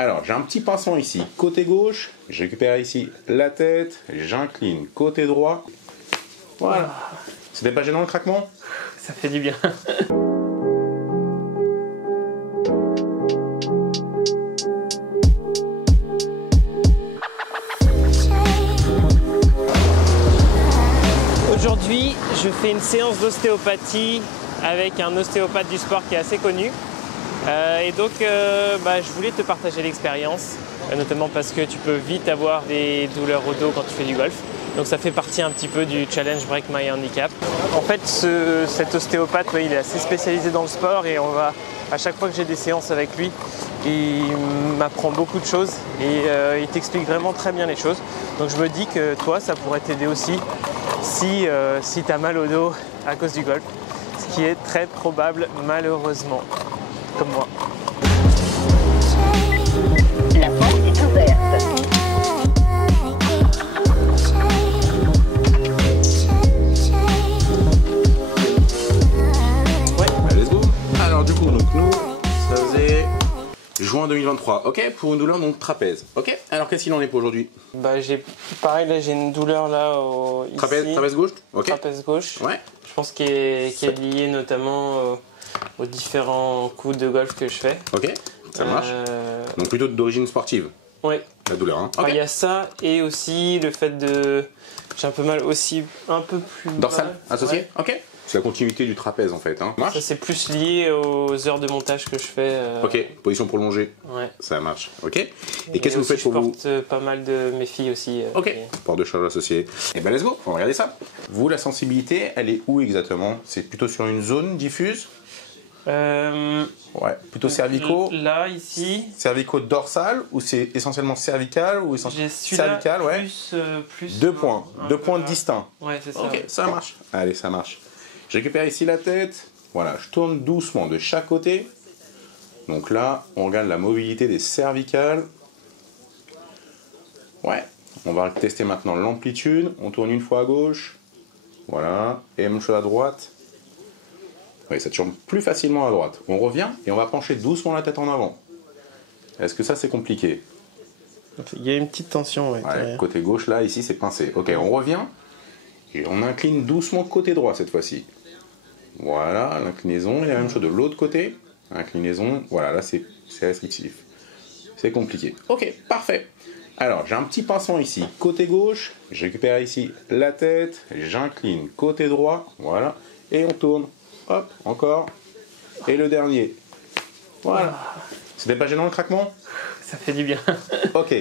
Alors, j'ai un petit pincement ici, côté gauche. Je récupère ici la tête. J'incline côté droit. Voilà. C'était pas gênant le craquement? Ça fait du bien. Aujourd'hui, je fais une séance d'ostéopathie avec un ostéopathe du sport qui est assez connu. Et donc, je voulais te partager l'expérience, notamment parce que tu peux vite avoir des douleurs au dos quand tu fais du golf. Donc ça fait partie un petit peu du challenge Break My Handicap. En fait, cet ostéopathe, il est assez spécialisé dans le sport et à chaque fois que j'ai des séances avec lui, il m'apprend beaucoup de choses et il t'explique vraiment très bien les choses. Donc je me dis que toi, ça pourrait t'aider aussi si tu as mal au dos à cause du golf, ce qui est très probable malheureusement, comme moi. La porte est ouverte. Ça faisait juin 2023, ok, pour une douleur donc trapèze, ok. Alors qu'est-ce qu'il en est pour aujourd'hui? Pareil, là j'ai une douleur là ici. Trapèze gauche, ok. Trapèze gauche. Ouais. Je pense qu'elle est liée notamment aux différents coups de golf que je fais. Ok, ça marche. Donc plutôt d'origine sportive. Oui. La douleur, hein. Il y a ça et aussi le fait de... J'ai un peu mal aussi, un peu plus dorsal associé, ouais. Ok. C'est la continuité du trapèze en fait. Hein. Marche. Ça c'est plus lié aux heures de montage que je fais. Ok, position prolongée. Ouais. Ça marche. Ok. Et qu'est-ce que vous faites pour vous? Je porte pas mal de mes filles aussi. Ok. Port de charge associée. Et ben let's go, on va regarder ça. Vous, la sensibilité, elle est où exactement? C'est plutôt sur une zone diffuse? Ouais, plutôt cervicaux. Là, ici. Cervicaux dorsal ou c'est essentiellement cervical ou essentiellement cervical, ouais. Plus. Deux points distincts. Ouais, c'est ça. Ok, ouais. ça marche. Allez, ça marche. Je récupère ici la tête. Voilà, je tourne doucement de chaque côté. Donc là, on regarde la mobilité des cervicales. Ouais, on va tester maintenant l'amplitude. On tourne une fois à gauche. Voilà, et même chose à droite. Oui, ça tourne plus facilement à droite. On revient et on va pencher doucement la tête en avant. Est-ce que ça c'est compliqué? Il y a une petite tension, ouais. Côté gauche, là, ici, c'est pincé. Ok, on revient et on incline doucement côté droit cette fois-ci. Voilà, l'inclinaison, et la même chose de l'autre côté. Inclinaison, voilà, là c'est restrictif. C'est compliqué. Ok, parfait. Alors, j'ai un petit pincement ici, côté gauche. Je récupère ici la tête. J'incline côté droit. Voilà, et on tourne. Hop, encore. Et le dernier. Voilà. C'était pas gênant le craquement? Ça fait du bien. Ok,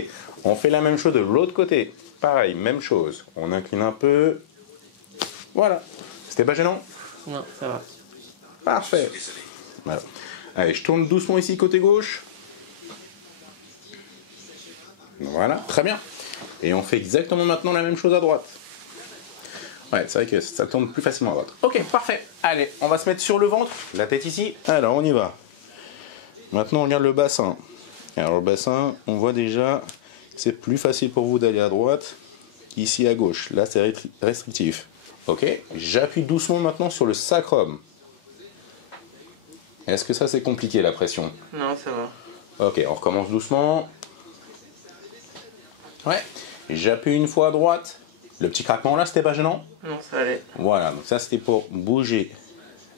on fait la même chose de l'autre côté. Pareil, même chose. On incline un peu. Voilà. C'était pas gênant? Non, ça va. Parfait. Voilà. Allez, je tourne doucement ici côté gauche. Voilà, très bien. Et on fait exactement maintenant la même chose à droite. Ouais, c'est vrai que ça tourne plus facilement à droite. Ok, parfait. Allez, on va se mettre sur le ventre, la tête ici. Alors, on y va. Maintenant, on regarde le bassin. Alors, le bassin, on voit déjà que c'est plus facile pour vous d'aller à droite qu'ici à gauche. Là, c'est restrictif. Ok, j'appuie doucement maintenant sur le sacrum. Est-ce que ça, c'est compliqué, la pression? Non, ça va. Ok, on recommence doucement. Ouais, j'appuie une fois à droite. Le petit craquement là, c'était pas gênant? Non, ça allait. Voilà, donc ça c'était pour bouger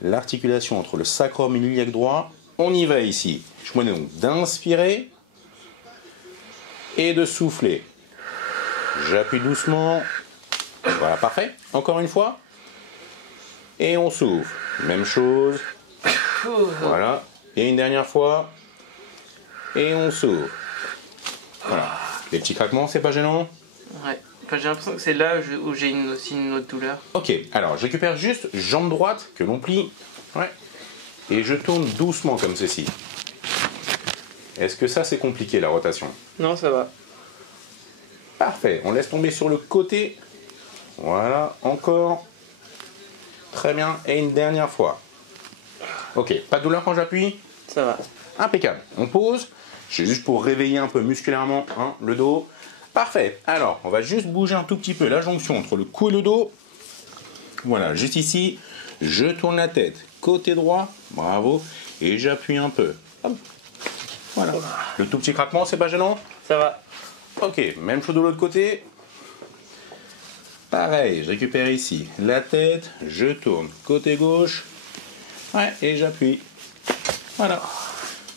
l'articulation entre le sacrum et l'iliaque droit. On y va ici. Je me donc d'inspirer et de souffler. J'appuie doucement. Voilà, parfait. Encore une fois. Et on souffle. Même chose. Voilà. Et une dernière fois. Et on souffle. Voilà. Les petits craquements, c'est pas gênant? Ouais. Enfin, j'ai l'impression que c'est là où j'ai aussi une autre douleur. Ok, alors je récupère juste jambe droite que l'on plie. Ouais. Et je tourne doucement comme ceci. Est-ce que ça c'est compliqué la rotation? Non, ça va. Parfait, on laisse tomber sur le côté. Voilà, encore. Très bien, et une dernière fois. Ok, pas de douleur quand j'appuie? Ça va. Impeccable. On pose. C'est juste pour réveiller un peu musculairement le dos. Parfait. Alors, on va juste bouger un tout petit peu la jonction entre le cou et le dos. Voilà, juste ici. Je tourne la tête côté droit. Bravo. Et j'appuie un peu. Hop. Voilà. Le tout petit craquement, c'est pas gênant? Ça va. Ok, même chose de l'autre côté. Pareil, je récupère ici la tête, je tourne côté gauche. Ouais, et j'appuie. Voilà.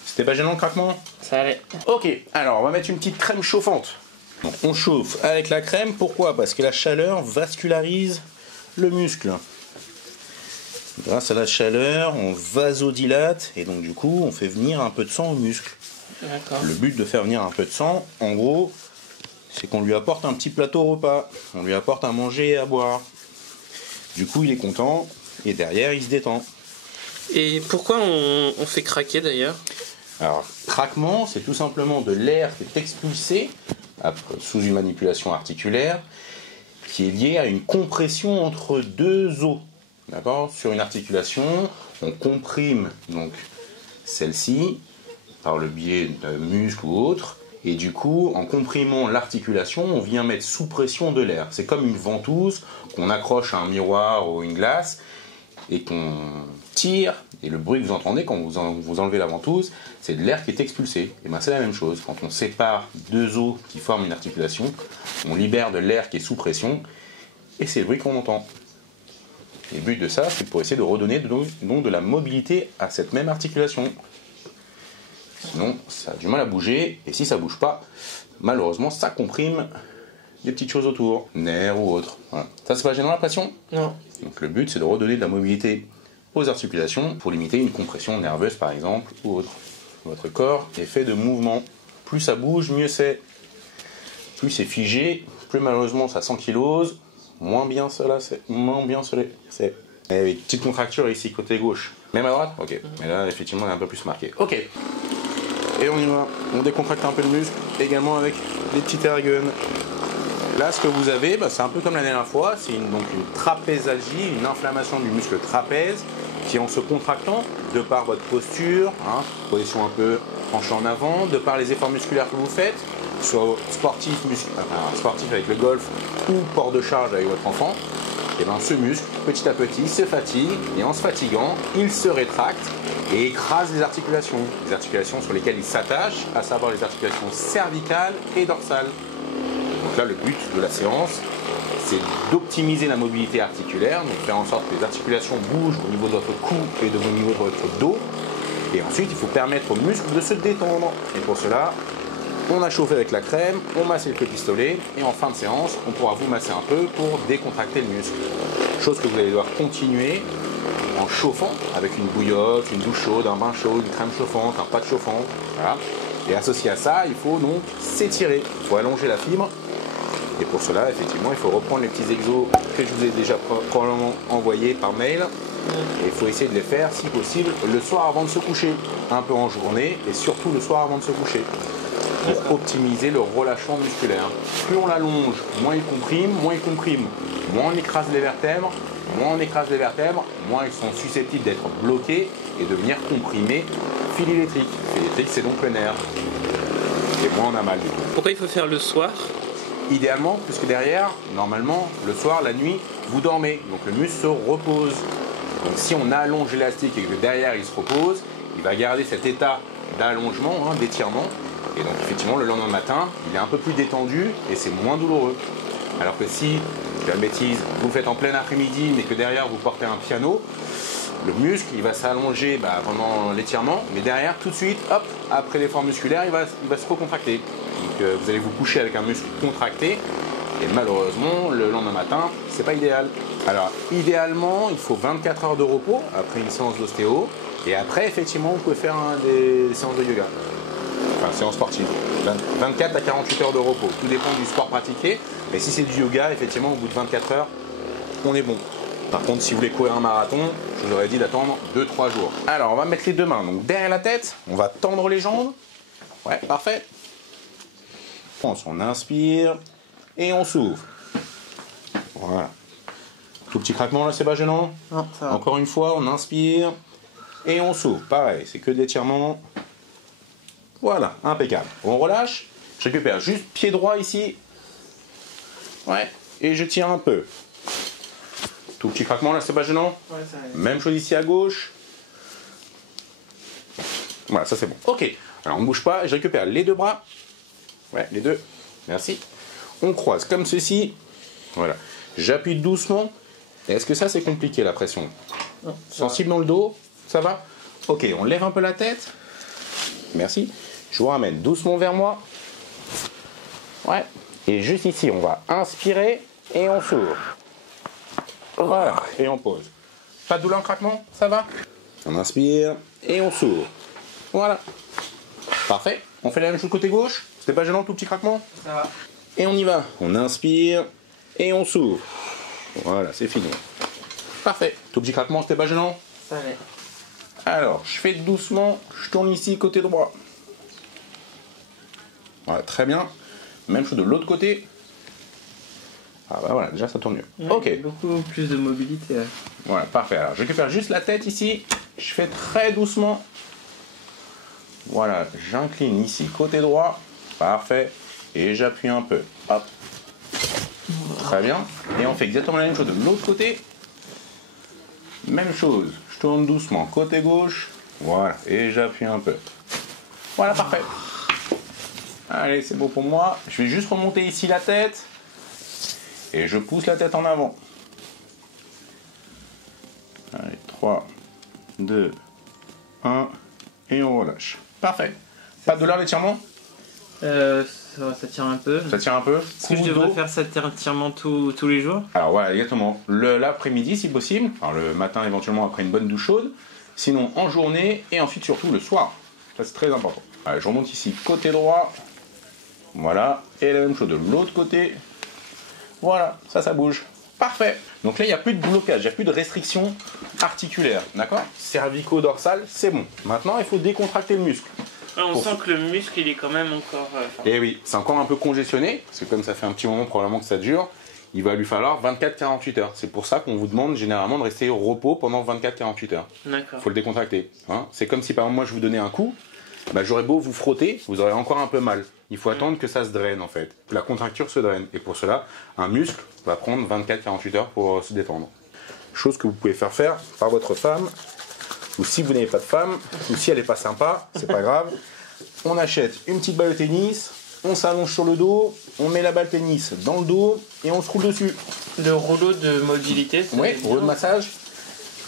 C'était pas gênant le craquement? Ça allait. Ok, alors on va mettre une petite crème chauffante. Donc, on chauffe avec la crème, pourquoi? Parce que la chaleur vascularise le muscle. Grâce à la chaleur, on vasodilate et donc du coup on fait venir un peu de sang au muscle. D'accord. Le but de faire venir un peu de sang, en gros, c'est qu'on lui apporte un petit plateau repas, on lui apporte à manger et à boire. Du coup il est content et derrière il se détend. Et pourquoi on fait craquer d'ailleurs? Alors, craquement, c'est tout simplement de l'air qui est expulsé sous une manipulation articulaire qui est liée à une compression entre deux os. D'accord? Sur une articulation, on comprime donc celle-ci par le biais d'un muscle ou autre, et du coup, en comprimant l'articulation, on vient mettre sous pression de l'air. C'est comme une ventouse qu'on accroche à un miroir ou une glace et qu'on tire, et le bruit que vous entendez quand vous enlevez la ventouse, c'est de l'air qui est expulsé. Et bien c'est la même chose, quand on sépare deux os qui forment une articulation, on libère de l'air qui est sous pression, et c'est le bruit qu'on entend. Et le but de ça, c'est pour essayer de redonner donc de la mobilité à cette même articulation. Sinon, ça a du mal à bouger, et si ça bouge pas, malheureusement, ça comprime des petites choses autour, nerfs ou autres. Voilà. Ça, c'est pas gênant la pression? Non. Donc le but, c'est de redonner de la mobilité aux articulations pour limiter une compression nerveuse, par exemple, ou autre. Votre corps est fait de mouvements. Plus ça bouge, mieux c'est. Plus c'est figé, plus malheureusement ça s'ankylose, moins bien cela c'est. Et avec une petite contracture ici, côté gauche. Même à droite? Ok. Mais là, effectivement, on est un peu plus marqué. Ok. Et on y va. On décontracte un peu le muscle, également avec des petits ergones. Là, ce que vous avez, c'est un peu comme la dernière fois, c'est donc une trapézalgie, une inflammation du muscle trapèze, qui en se contractant, de par votre posture, position un peu penchée en avant, de par les efforts musculaires que vous faites, soit sportif avec le golf ou port de charge avec votre enfant, et ce muscle, petit à petit, se fatigue, et en se fatiguant, il se rétracte et écrase les articulations sur lesquelles il s'attache, à savoir les articulations cervicales et dorsales. Donc là, le but de la séance, c'est d'optimiser la mobilité articulaire, donc faire en sorte que les articulations bougent au niveau de votre cou et au niveau de votre dos. Et ensuite, il faut permettre aux muscles de se détendre. Et pour cela, on a chauffé avec la crème, on masse avec le pistolet, et en fin de séance, on pourra vous masser un peu pour décontracter le muscle. Chose que vous allez devoir continuer en chauffant avec une bouillotte, une douche chaude, un bain chaud, une crème chauffante, un pad chauffant. Voilà. Et associé à ça, il faut donc s'étirer, il faut allonger la fibre. Et pour cela, effectivement, il faut reprendre les petits exos que je vous ai déjà probablement envoyés par mail. Et il faut essayer de les faire, si possible, le soir avant de se coucher. Un peu en journée et surtout le soir avant de se coucher. Pour optimiser le relâchement musculaire. Plus on l'allonge, moins il comprime, moins on écrase les vertèbres, moins ils sont susceptibles d'être bloqués et devenir comprimés. Fil électrique. Fil électrique, c'est donc le nerf. Et moins on a mal du tout. Pourquoi il faut faire le soir? Idéalement, puisque derrière, normalement, le soir, la nuit, vous dormez. Donc le muscle se repose. Donc si on allonge l'élastique et que derrière il se repose, il va garder cet état d'allongement, d'étirement. Et donc effectivement, le lendemain matin, il est un peu plus détendu et c'est moins douloureux. Alors que si, je fais la bêtise, vous le faites en plein après-midi, mais que derrière vous portez un piano, le muscle, il va s'allonger pendant l'étirement, mais derrière, tout de suite, hop, après l'effort musculaire, il va se recontracter. Donc vous allez vous coucher avec un muscle contracté, et malheureusement, le lendemain matin, c'est pas idéal. Alors, idéalement, il faut 24 heures de repos après une séance d'ostéo, et après, effectivement, vous pouvez faire des séances de yoga. Enfin, séance sportive. 24 à 48 heures de repos. Tout dépend du sport pratiqué, mais si c'est du yoga, effectivement, au bout de 24 heures, on est bon. Par contre, si vous voulez courir un marathon, je vous aurais dit d'attendre 2-3 jours. Alors, on va mettre les deux mains donc derrière la tête, on va tendre les jambes. Ouais, parfait. On inspire et on s'ouvre. Voilà. Tout petit craquement là, c'est pas gênant? Non, ça va. Encore une fois, on inspire et on s'ouvre. Pareil, c'est que de l'étirement. Voilà, impeccable. On relâche. Je récupère juste pied droit ici. Ouais, et je tire un peu. Tout petit craquement là, c'est pas gênant? Ouais, ça va. Même chose ici à gauche. Voilà, ça c'est bon. Ok, Alors on ne bouge pas, je récupère les deux bras. Ouais, les deux. Merci. On croise comme ceci. Voilà. J'appuie doucement. Est-ce que ça c'est compliqué la pression? Non, sensible dans le dos? Ça va? Ok, on lève un peu la tête. Merci. Je vous ramène doucement vers moi. Ouais. Et juste ici, on va inspirer et on s'ouvre. Voilà. Et on pose. Pas de douleur en craquement? Ça va? On inspire et on s'ouvre. Voilà. Parfait. On fait la même chose côté gauche. C'était pas gênant, tout petit craquement? Ça va. Et on y va. On inspire et on s'ouvre. Voilà, c'est fini. Parfait. Tout petit craquement, c'était pas gênant? Ça allait. Alors, je fais doucement. Je tourne ici côté droit. Voilà, très bien. Même chose de l'autre côté. Ah bah voilà, déjà ça tourne mieux. Ouais, Ok. beaucoup plus de mobilité. Ouais. Voilà, parfait. Alors, je récupère juste la tête ici. Je fais très doucement. Voilà, j'incline ici côté droit. Parfait. Et j'appuie un peu. Hop. Très bien. Et on fait exactement la même chose de l'autre côté. Même chose. Je tourne doucement côté gauche. Voilà. Et j'appuie un peu. Voilà, parfait. Allez, c'est beau pour moi. Je vais juste remonter ici la tête. Et je pousse la tête en avant. Allez, 3, 2, 1. Et on relâche. Parfait. Pas de douleur d'étirement? Ça tire un peu. Ça tire un peu? Est-ce que je devrais faire cet étirement tous les jours? Alors voilà, exactement. L'après-midi si possible. Alors le matin éventuellement après une bonne douche chaude. Sinon en journée et ensuite surtout le soir. Ça c'est très important. Allez, je remonte ici côté droit. Voilà. Et la même chose de l'autre côté. Voilà, ça bouge. Parfait. Donc là, il n'y a plus de blocage, il n'y a plus de restriction articulaire. D'accord? Cervico-dorsal, c'est bon. Maintenant, il faut décontracter le muscle. Ouais, on sent que le muscle, il est quand même encore... Et oui, c'est encore un peu congestionné, parce que comme ça fait un petit moment probablement que ça dure, il va lui falloir 24-48 heures. C'est pour ça qu'on vous demande généralement de rester au repos pendant 24-48 heures. D'accord. Il faut le décontracter. Hein, c'est comme si par exemple moi je vous donnais un coup, bah, j'aurais beau vous frotter, vous aurez encore un peu mal. Il faut attendre que ça se draine en fait. Que la contracture se draine. Et pour cela, un muscle va prendre 24-48 heures pour se détendre. Chose que vous pouvez faire par votre femme, ou si vous n'avez pas de femme, ou si elle n'est pas sympa, c'est pas grave. On achète une petite balle de tennis, on s'allonge sur le dos, on met la balle de tennis dans le dos et on se roule dessus. Le rouleau de mobilité, c'est... Oui, rouleau de massage.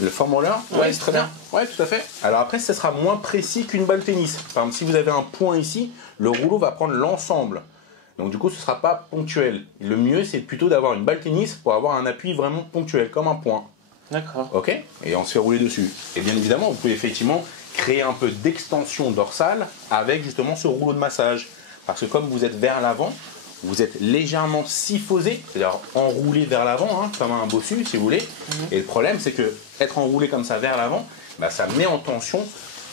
Le foam roller, Ouais, c'est très bien. Ouais, tout à fait. Alors après, ça sera moins précis qu'une balle de tennis. Par exemple, si vous avez un point ici, le rouleau va prendre l'ensemble. Donc du coup, ce ne sera pas ponctuel. Le mieux, c'est plutôt d'avoir une balle de tennis pour avoir un appui vraiment ponctuel, comme un point. D'accord. Ok? Et on se fait rouler dessus. Et bien évidemment, vous pouvez effectivement créer un peu d'extension dorsale avec justement ce rouleau de massage. Parce que comme vous êtes vers l'avant, vous êtes légèrement syphosé, c'est-à-dire enroulé vers l'avant, hein, comme un bossu si vous voulez. Et le problème, c'est que être enroulé comme ça vers l'avant, bah, ça met en tension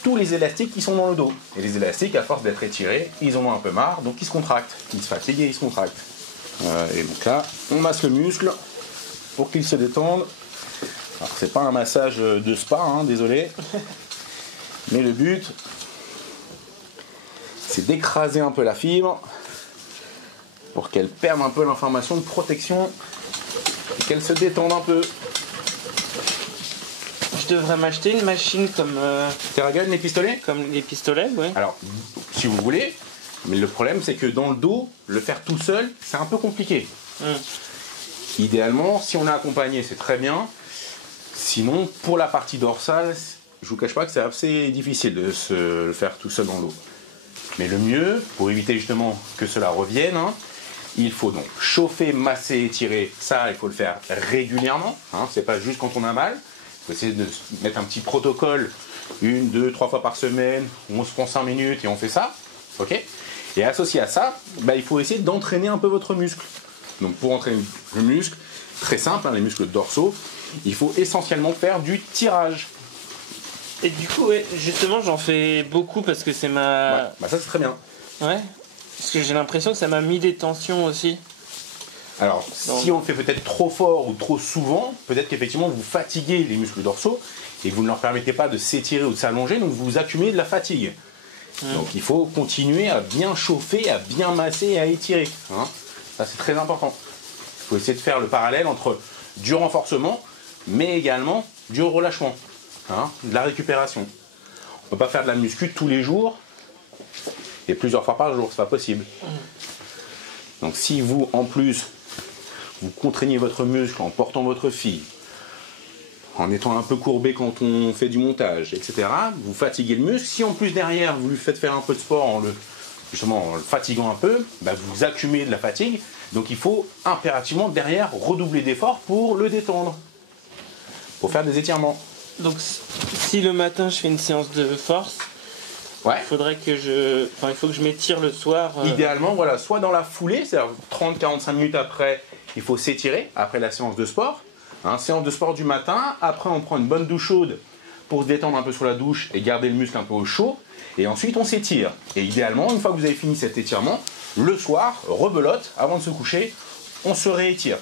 tous les élastiques qui sont dans le dos. Et les élastiques, à force d'être étirés, ils en ont un peu marre, donc ils se contractent. Ils se fatiguent et ils se contractent. Et donc là, on masse le muscle pour qu'il se détende. Alors c'est pas un massage de spa, hein, désolé. Mais le but, c'est d'écraser un peu la fibre pour qu'elle perde un peu l'information de protection et qu'elle se détende un peu. Je devrais m'acheter une machine comme... Theragun, les pistolets? Comme les pistolets, oui. Alors, si vous voulez, mais le problème c'est que dans le dos, le faire tout seul, c'est un peu compliqué. Idéalement, si on est accompagné, c'est très bien. Sinon, pour la partie dorsale, je vous cache pas que c'est assez difficile de se le faire tout seul dans le dos. Mais le mieux, pour éviter justement que cela revienne, hein, il faut donc chauffer, masser, étirer. Ça, il faut le faire régulièrement. Hein, c'est pas juste quand on a mal. Il faut essayer de mettre un petit protocole, 1, 2, 3 fois par semaine. On se prend 5 minutes et on fait ça. Ok ? Et associé à ça, bah, il faut essayer d'entraîner un peu votre muscle. Donc pour entraîner le muscle, très simple, hein, les muscles dorsaux, il faut essentiellement faire du tirage. Et du coup, ouais, justement, j'en fais beaucoup parce que c'est ma... Ouais, bah ça c'est très bien. Ouais. Parce que j'ai l'impression que ça m'a mis des tensions aussi. Alors, si on le fait peut-être trop fort ou trop souvent, peut-être qu'effectivement vous fatiguez les muscles dorsaux et vous ne leur permettez pas de s'étirer ou de s'allonger, donc vous accumulez de la fatigue. Donc il faut continuer à bien chauffer, à bien masser et à étirer. Hein. Ça c'est très important. Il faut essayer de faire le parallèle entre du renforcement, mais également du relâchement, hein, de la récupération. On ne peut pas faire de la muscu tous les jours et plusieurs fois par jour, c'est pas possible. Donc si vous, en plus, vous contraignez votre muscle en portant votre fille, en étant un peu courbé quand on fait du montage, etc., vous fatiguez le muscle. Si en plus derrière, vous lui faites faire un peu de sport en le fatiguant un peu, bah, vous accumulez de la fatigue. Donc il faut impérativement derrière redoubler d'efforts pour le détendre, pour faire des étirements. Donc si le matin je fais une séance de force, Ouais. il faut que je m'étire le soir. Idéalement, voilà, soit dans la foulée, c'est-à-dire 30-45 minutes après, il faut s'étirer, après la séance de sport. Séance de sport du matin, après on prend une bonne douche chaude pour se détendre un peu sur la douche et garder le muscle un peu au chaud. Et ensuite on s'étire. Et idéalement, une fois que vous avez fini cet étirement, le soir, rebelote, avant de se coucher, on se réétire.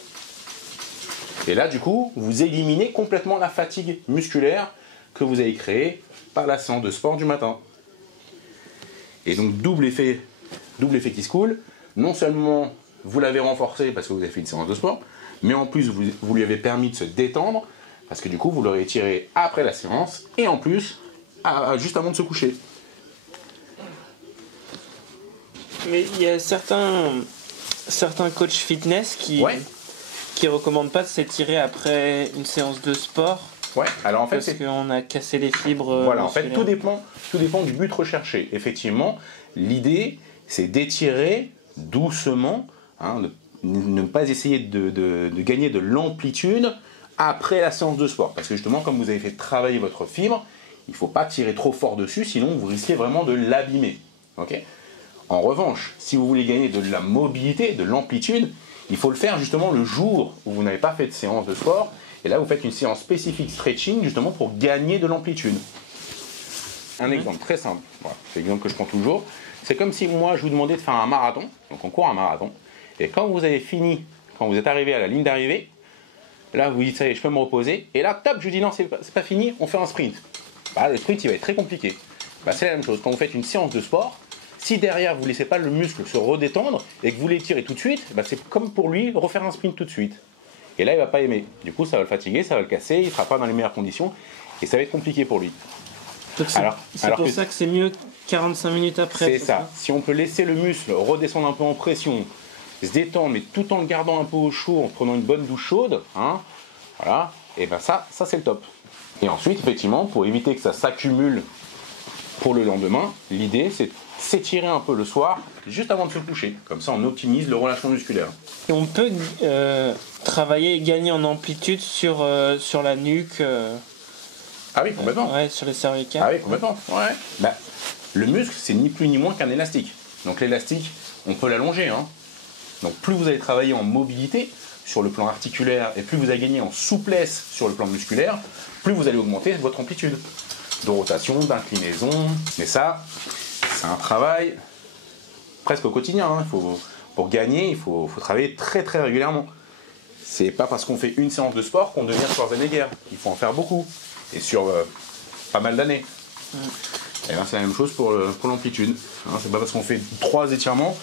Et là, du coup, vous éliminez complètement la fatigue musculaire que vous avez créée par la séance de sport du matin. Et donc, double effet qui se coule. Non seulement vous l'avez renforcé parce que vous avez fait une séance de sport, mais en plus, vous lui avez permis de se détendre parce que du coup, vous l'aurez étiré après la séance et en plus, juste avant de se coucher. Mais il y a certains coachs fitness qui recommandent pas de s'étirer après une séance de sport. Ouais, alors en fait, parce qu'on a cassé les fibres. Voilà, en fait, tout dépend du but recherché. Effectivement, l'idée, c'est d'étirer doucement, ne pas essayer de gagner de l'amplitude après la séance de sport. Parce que justement, comme vous avez fait travailler votre fibre, il ne faut pas tirer trop fort dessus, sinon vous risquez vraiment de l'abîmer. Okay ? En revanche, si vous voulez gagner de la mobilité, de l'amplitude, il faut le faire justement le jour où vous n'avez pas fait de séance de sport. Et là, vous faites une séance spécifique stretching justement pour gagner de l'amplitude. Un exemple très simple, voilà, c'est l'exemple que je prends toujours. C'est comme si moi, je vous demandais de faire un marathon. Donc on court un marathon. Et quand vous avez fini, quand vous êtes arrivé à la ligne d'arrivée, là, vous dites, ça y est, je peux me reposer. Et là, top, je vous dis, non, c'est pas fini, on fait un sprint. Bah, le sprint, il va être très compliqué. Bah, c'est la même chose. Quand vous faites une séance de sport, si derrière vous ne laissez pas le muscle se redétendre et que vous l'étirez tout de suite, bah c'est comme pour lui refaire un sprint tout de suite. Et là, il ne va pas aimer. Du coup, ça va le fatiguer, ça va le casser, il ne sera pas dans les meilleures conditions et ça va être compliqué pour lui. C'est pour ça que c'est mieux 45 minutes après. C'est ça. Si on peut laisser le muscle redescendre un peu en pression, se détendre, mais tout en le gardant un peu au chaud, en prenant une bonne douche chaude, voilà, et ben ça c'est le top. Et ensuite, effectivement, pour éviter que ça s'accumule pour le lendemain, l'idée c'est de s'étirer un peu le soir, juste avant de se coucher. Comme ça, on optimise le relâchement musculaire. Et on peut travailler et gagner en amplitude sur la nuque. Ah oui, complètement. Ouais, sur les cervicales. Ah oui, complètement. Ouais. Bah, le muscle, c'est ni plus ni moins qu'un élastique. Donc l'élastique, on peut l'allonger. Donc plus vous allez travailler en mobilité sur le plan articulaire et plus vous allez gagner en souplesse sur le plan musculaire, plus vous allez augmenter votre amplitude de rotation, d'inclinaison. Mais ça, c'est un travail presque au quotidien. Pour gagner, il faut travailler très très régulièrement. C'est pas parce qu'on fait une séance de sport qu'on devient Schwarzenegger. Il faut en faire beaucoup. Et sur pas mal d'années. Et ben, c'est la même chose pour l'amplitude. C'est pas parce qu'on fait 3 étirements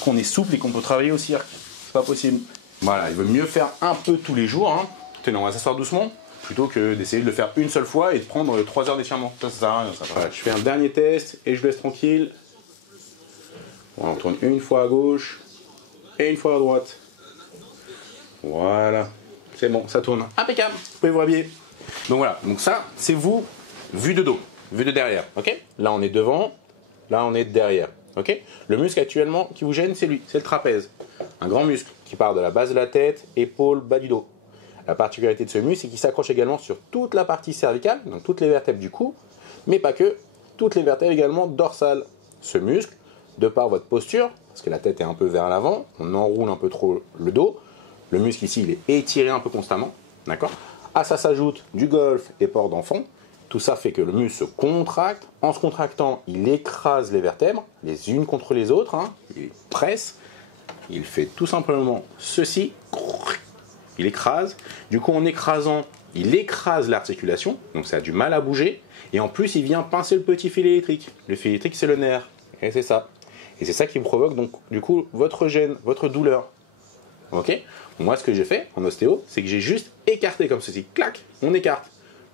qu'on est souple et qu'on peut travailler au cirque. C'est pas possible. Voilà, il vaut mieux faire un peu tous les jours. Tenez, on va s'asseoir doucement, plutôt que d'essayer de le faire une seule fois et de prendre 3 heures d'étirement. Ça sert à rien. Voilà, je fais un dernier test et je laisse tranquille. On tourne une fois à gauche et une fois à droite. Voilà. C'est bon, ça tourne. Impeccable. Vous pouvez vous rhabiller. Donc voilà, donc ça, c'est vous, vue de dos, vue de derrière, ok ? Là, on est devant, là, on est derrière, ok ? Le muscle actuellement qui vous gêne, c'est lui, c'est le trapèze. Un grand muscle qui part de la base de la tête, épaule, bas du dos. La particularité de ce muscle, c'est qu'il s'accroche également sur toute la partie cervicale, donc toutes les vertèbres du cou, mais pas que, toutes les vertèbres également dorsales. Ce muscle, de par votre posture, parce que la tête est un peu vers l'avant, on enroule un peu trop le dos, le muscle ici, il est étiré un peu constamment, d'accord ? À ça s'ajoute du golf et port d'enfant. Tout ça fait que le muscle se contracte. En se contractant, il écrase les vertèbres, les unes contre les autres. Il presse. Il fait tout simplement ceci. Il écrase. Du coup, en écrasant, il écrase l'articulation. Donc ça a du mal à bouger. Et en plus, il vient pincer le petit fil électrique. Le fil électrique, c'est le nerf. Et c'est ça. Et c'est ça qui provoque donc du coup votre gêne, votre douleur. Ok ? Moi, ce que j'ai fait en ostéo, c'est que j'ai juste écarté comme ceci. Clac, on écarte.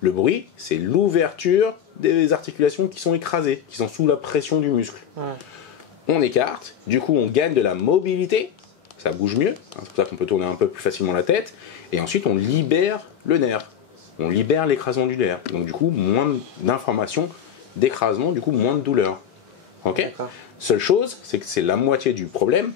Le bruit, c'est l'ouverture des articulations qui sont écrasées, qui sont sous la pression du muscle. Ouais. on écarte, du coup on gagne de la mobilité, ça bouge mieux, hein, c'est pour ça qu'on peut tourner un peu plus facilement la tête, et ensuite on libère le nerf, on libère l'écrasement du nerf, donc du coup moins d'informations d'écrasement, du coup moins de douleur. Ok. Seule chose, c'est que c'est la moitié du problème,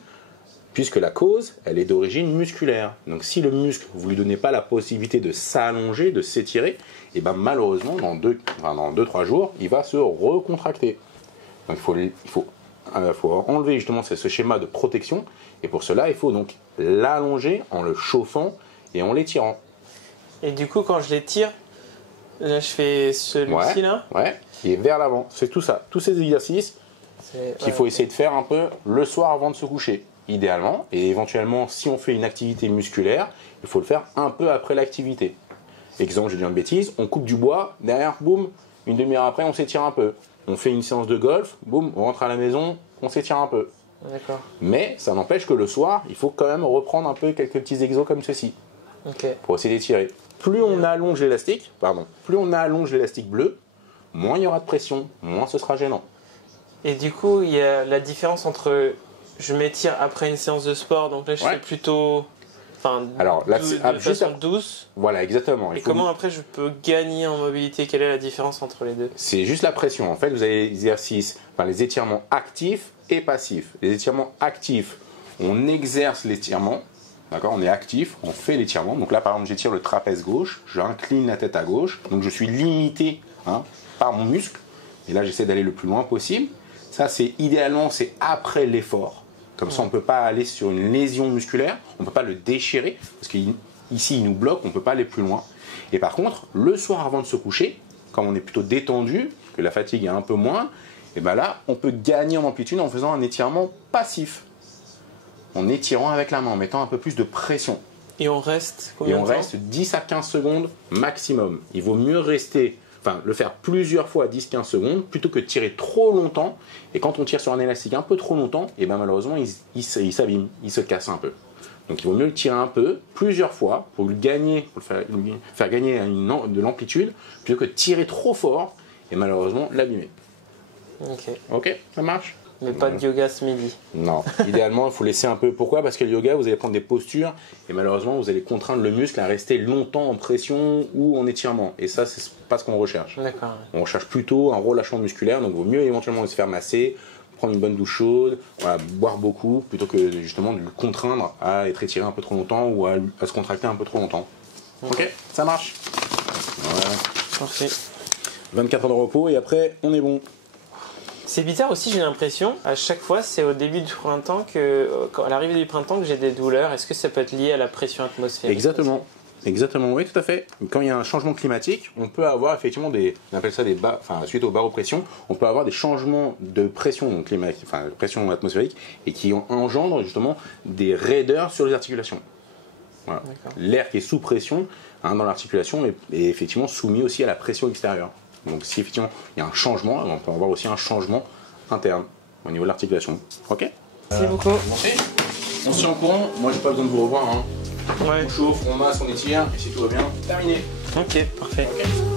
puisque la cause, elle est d'origine musculaire. Donc si le muscle, vous lui donnez pas la possibilité de s'allonger, de s'étirer, et ben malheureusement, dans 2-3 jours, il va se recontracter. Donc il faut enlever justement ce schéma de protection, et pour cela, il faut donc l'allonger en le chauffant et en l'étirant. Et du coup, quand je l'étire, là, je fais celui-ci là. Ouais, qui est vers l'avant. C'est tout ça. Tous ces exercices qu'il faut essayer de faire un peu le soir avant de se coucher, idéalement. Et éventuellement, si on fait une activité musculaire, il faut le faire un peu après l'activité. Exemple, je dis une bêtise, on coupe du bois, derrière, boum, une demi-heure après, on s'étire un peu. On fait une séance de golf, boum, on rentre à la maison, on s'étire un peu. D'accord. Mais ça n'empêche que le soir, il faut quand même reprendre un peu quelques petits exos comme ceci. Pour essayer d'étirer. Plus on allonge l'élastique, bleu, moins il y aura de pression, moins ce sera gênant. Et du coup, il y a la différence entre je m'étire après une séance de sport, donc là je fais plutôt alors, là, de façon douce. Voilà, exactement. Et comment après je peux gagner en mobilité? Quelle est la différence entre les deux? C'est juste la pression. En fait, vous avez les exercices, les étirements actifs et passifs. Les étirements actifs, on exerce l'étirement. D'accord, on est actif, on fait l'étirement. Donc là, par exemple, j'étire le trapèze gauche, j'incline la tête à gauche. Donc je suis limité par mon muscle. Et là, j'essaie d'aller le plus loin possible. Ça, idéalement, c'est après l'effort. Comme ça, on ne peut pas aller sur une lésion musculaire. On ne peut pas le déchirer. Parce qu'ici, il nous bloque, on ne peut pas aller plus loin. Et par contre, le soir avant de se coucher, comme on est plutôt détendu, que la fatigue est un peu moins, et bien là, on peut gagner en amplitude en faisant un étirement passif. En étirant avec la main, en mettant un peu plus de pression. Et on reste combien de temps ? 10 à 15 secondes maximum. Il vaut mieux le faire plusieurs fois à 10-15 secondes plutôt que de tirer trop longtemps. Et quand on tire sur un élastique un peu trop longtemps, et ben malheureusement il s'abîme, il se casse un peu. Donc il vaut mieux le tirer un peu, plusieurs fois, pour lui faire gagner de l'amplitude, plutôt que de tirer trop fort et malheureusement l'abîmer. Ok, ça marche ? Mais pas de yoga ce midi. Non, idéalement il faut laisser un peu. Pourquoi ? Parce que le yoga, vous allez prendre des postures et malheureusement vous allez contraindre le muscle à rester longtemps en pression ou en étirement. Et ça, c'est pas ce qu'on recherche. D'accord. On recherche plutôt un relâchement musculaire, donc il vaut mieux éventuellement se faire masser, prendre une bonne douche chaude, boire beaucoup, plutôt que justement de le contraindre à être étiré un peu trop longtemps ou à se contracter un peu trop longtemps. Ok, ça marche. Voilà. Parfait. 24 heures de repos et après on est bon. C'est bizarre aussi, j'ai l'impression, à chaque fois, c'est au début du printemps à l'arrivée du printemps que j'ai des douleurs. Est-ce que ça peut être lié à la pression atmosphérique ? Exactement, oui, tout à fait. Quand il y a un changement climatique, on peut avoir effectivement on appelle ça suite aux baropressions, on peut avoir des changements de pression, donc pression atmosphérique, et qui engendrent justement des raideurs sur les articulations. Voilà. L'air qui est sous pression dans l'articulation est effectivement soumis aussi à la pression extérieure. Donc si effectivement il y a un changement, on peut avoir aussi un changement interne au niveau de l'articulation. Ok ? Merci beaucoup. On se tient au courant, moi j'ai pas besoin de vous revoir. Ouais. On chauffe, on masse, on étire, et si tout va bien, terminé. Ok, parfait. Okay.